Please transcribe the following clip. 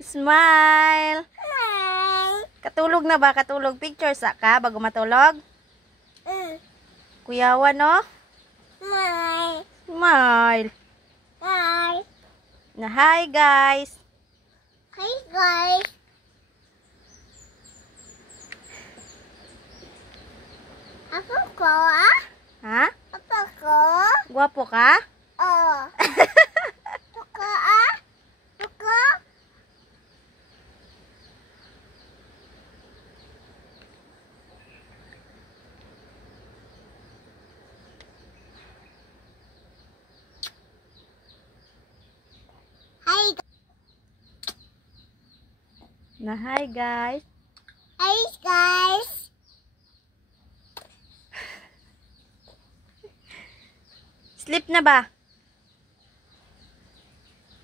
Smile. Katulog na ba? Katulog picture sa ka bago matulog? Kuyawa, no? Smile. Na hi guys. Hi guys. Apa ko? Ha? Apa ko? Guwapo ka? Oh. Buka Buka. Hi. Na hi guys. Hi guys. Sleep na ba?